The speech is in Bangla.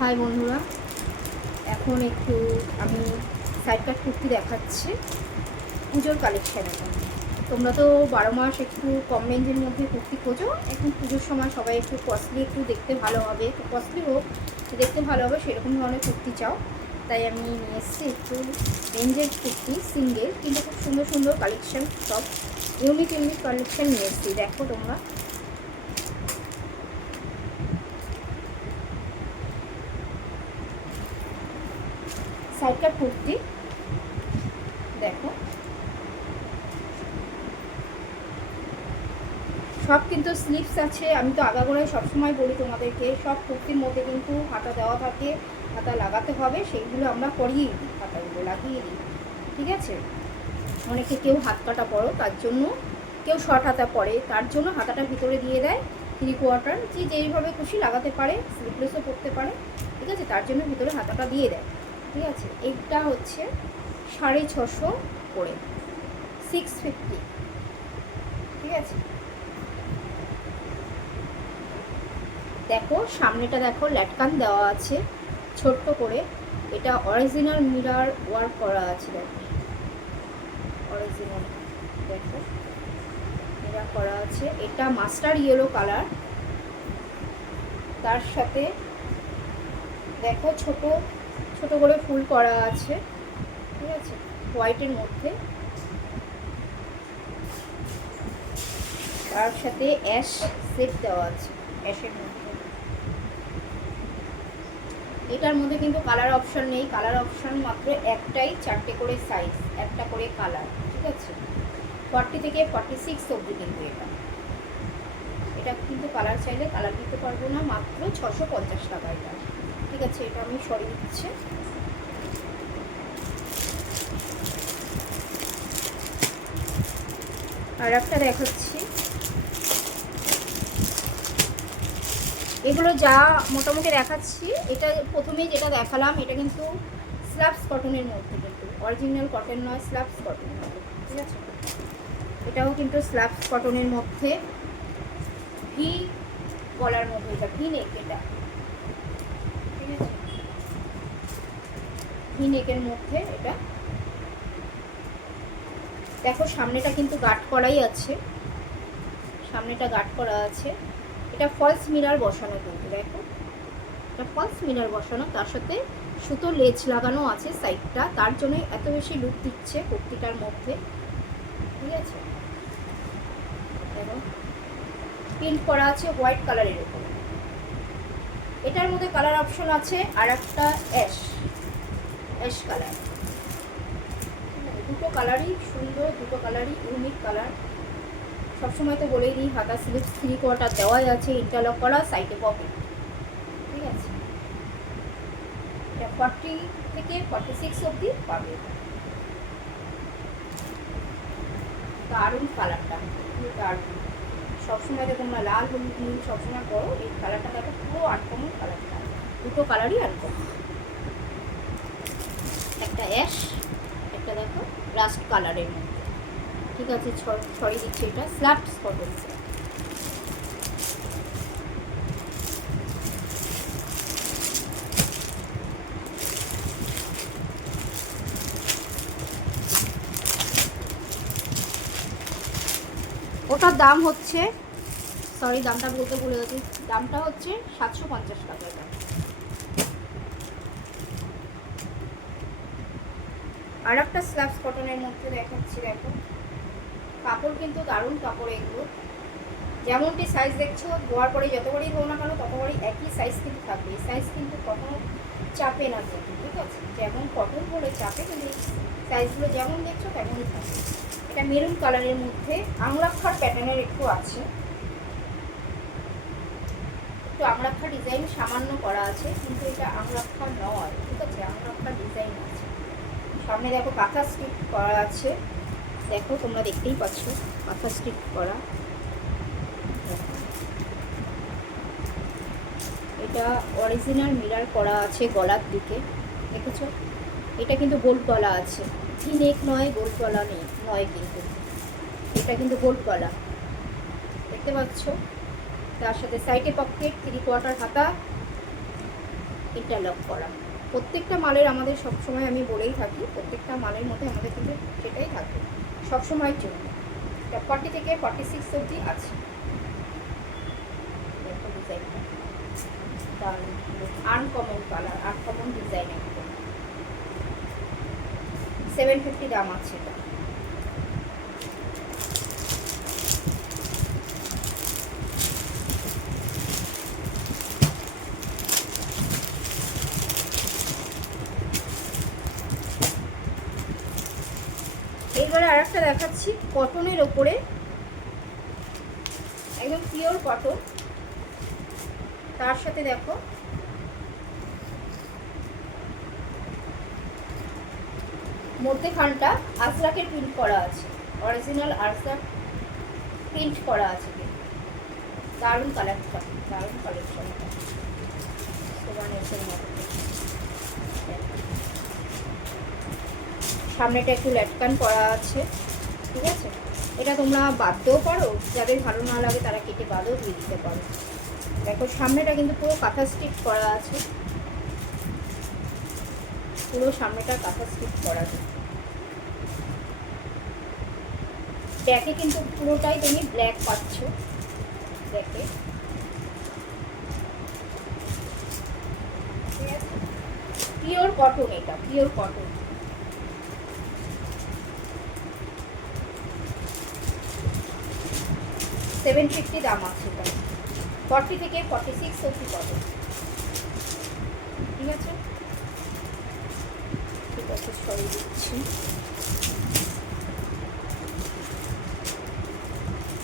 হাই বন্ধুরা, এখন একটু আমি সাইড কাট কুর্তি দেখাচ্ছি পুজোর কালেকশানে। তোমরা তো 12 মাস একটু কম রেঞ্জের মধ্যে কুর্তি খোঁজো। এখন পুজোর সময় সবাই একটু কস্টলি, একটু দেখতে ভালো হবে, একটু কস্টলি হোক, দেখতে ভালো হবে সেরকম ধরনের কুর্তি চাও। তাই আমি নিয়ে এসেছি একটু রেঞ্জের কুর্তি, সিঙ্গেল কিন্তু খুব সুন্দর সুন্দর কালেকশান, সব ইউনিক ইউনিক কালেকশান নিয়ে এসেছি। দেখো তোমরা, সাইড কাট কুর্তি দেখো, সব কিন্তু স্লিভস আছে। আমি তো আগাগোড়ায় সবসময় বলি তোমাদেরকে, সব কুর্তির মধ্যে কিন্তু হাতা দেওয়া থাকে, হাতা লাগাতে হবে, সেইগুলো আমরা করিয়ে দিই, হাতাগুলো লাগিয়ে দিই, ঠিক আছে। অনেকে কেউ হাত কাটা পরো তার জন্য, কেউ শর্ট হাতা পরে তার জন্য হাতাটা ভিতরে দিয়ে দেয় 3/4, যে যেইভাবে খুশি লাগাতে পারে, স্লিভলেসও পরতে পারে, ঠিক আছে, তার জন্য ভিতরে হাতাটা দিয়ে দেয়, ঠিক আছে। এইটা হচ্ছে 650 করে, 650, ঠিক আছে। দেখো সামনেটা দেখো, ল্যাটকান দেওয়া আছে ছোট্ট করে, এটা অরিজিনাল মিরর ওয়ার্ক করা আছে। দেখো অরিজিনাল, দেখো মিরর করা আছে। এটা মাস্টার ইয়েলো কালার, তার সাথে দেখো ছোট ছোট করে ফুল করা আছে, ঠিক আছে, হোয়াইটের মধ্যে। তার সাথে অ্যাশ সেট দেওয়া আছে, অ্যাশের মধ্যে। এটার মধ্যে কিন্তু কালার অপশান নেই, কালার অপশান মাত্র একটাই, 4টে করে সাইজ, একটা করে কালার, ঠিক আছে। 40 থেকে 46 অবধি কিন্তু এটা কিন্তু কালার চাইলে কালার দিতে পারবো না, মাত্র 650 টাকা এটা, ঠিক আছে। এটা আমি সরিয়ে দিচ্ছি। আর একটা দেখাচ্ছি, এগুলো যা মোটামুটি দেখাচ্ছি, এটা প্রথমেই যেটা দেখালাম এটা কিন্তু স্ল্যাবস কটনের মধ্যে, কিন্তু অরিজিনাল কটন নয়, স্ল্যাবস কটনের মধ্যে, ঠিক আছে। এটাও কিন্তু স্ল্যাবস কটনের মধ্যে, ভি গলার মধ্যে, এটা ভি নেক, এটা ঠিক আছে, ভি নেকের মধ্যে এটা। দেখো সামনেটা কিন্তু গার্ড করাই আছে, সামনেটা গার্ড করা আছে। এটা ফলস মিরর বসানো, কিন্তু দেখো এটা ফলস মিরর বসানো, তার সাথে সুতো লেজ লাগানো আছে সাইডটা, তার জন্যই এত বেশি লুক দিচ্ছে কুর্তিটার মধ্যে, ঠিক আছে। দেখো প্রিন্ট করা আছে হোয়াইট কালারের উপর। এটার মধ্যে কালার অপশন আছে আর একটা অ্যাশ কালার, দুটো কালারই সুন্দর, দুটো কালারই ইউনিক কালার। সবসময় তো বলেই দিই, হাতা স্লিভ 3/4 দেওয়াই আছে, ইন্টারলক করা, সাইডে পকেট, ঠিক আছে। এটা 40 থেকে 46 অবধি পাবে। দারুণ কালারটা, পুরো দারুণ। সবসময় দেখো তোমরা লাল হলুদ নীল সবসময় করো, এই কালারটা দেখো পুরো আনকমন কালারটা, দুটো কালারই আনকমন। একটা অ্যাশ, একটা দেখো রাস্ট কালারের মধ্যে, ঠিক আছে। ছড়িয়ে দিচ্ছে, এটা স্ল্যাবস কটন। ওটার দাম হচ্ছে, সরি দামটা বলতে ভুলে গেছি, দামটা হচ্ছে 750 টাকা। আর একটা স্ল্যাবস কটনের মধ্যে দেখাচ্ছি, দেখো কাপড় কিন্তু দারুণ কাপড়। এগুলো যেমনটি সাইজ দেখছো, ধোয়ার পরে যতবারই ধো না কেন ততবারই একই সাইজ কিন্তু থাকবে, এই সাইজ কিন্তু কখনো চাপে না কিন্তু, ঠিক আছে। যেমন কটন বলে চাপে, কিন্তু সাইজগুলো যেমন দেখছো তেমনই থাকে। এটা মেরুন কালারের মধ্যে আংলাক্ষার প্যাটার্নের একটু আছে, একটু আংলাক্ষা ডিজাইন সামান্য করা আছে, কিন্তু এটা আংলাক্ষা নয়, ঠিক আছে, আংলাক্ষা ডিজাইন আছে। সামনে দেখো কাঁথা স্টিচ করা আছে, দেখো তোমরা দেখতেই পাচ্ছ কাঁথা স্টিচ করা। এটা অরিজিনাল মিরর করা আছে গলার দিকে, দেখেছো। এটা কিন্তু গোল্ড গলা আছে, ভি নেক নয়, গোল্ড গলা নেই নয়, কিন্তু এটা কিন্তু গোল্ড গলা, দেখতে পাচ্ছ। তার সাথে সাইডে পকেট, 3/4 হাতা, ইন্টারলক করা। প্রত্যেকটা মালের আমাদের সবসময় আমি বলেই থাকি, প্রত্যেকটা মালের মধ্যে আমাদের কিন্তু সেটাই থাকে সবসময়ের জন্য। 40 থেকে 46 অবধি আছে। ডিজাইনটা দারুণ, আনকমন কালার, আনকমন ডিজাইন একদম। 750 দাম আছে এটা। এইবারে আর একটা দেখাচ্ছি কটনের ওপরে, একদম পিওর কটন। তার সাথে দেখো মধ্যেখানটা আজরাকের প্রিন্ট করা আছে, অরিজিনাল আজরাক প্রিন্ট করা আছে। দারুণ কালারটা, দারুণ কালেকশনটা। সামনেটা একটু ল্যাটকান করা আছে, ঠিক আছে। এটা তোমরা বাদতেও পারো, যাদের ভালো না লাগে তারা কেটে বাদও দিয়ে দিতে পারো। দেখো সামনেটা কিন্তু পুরো কাঁথা স্টিচ করা আছে, পুরো সামনেটা কাঁথা স্টিচ করা আছে। ব্যাকে কিন্তু পুরোটাই তুমি ব্ল্যাক পাচ্ছ, ব্যাকে, ঠিক আছে। পিওর কটন, এটা পিওর কটন। $750 দাম আছে এটা। 40 থেকে 46 অবধি কটন, ঠিক আছে। ঠিক আছে, সরিয়ে দিচ্ছি।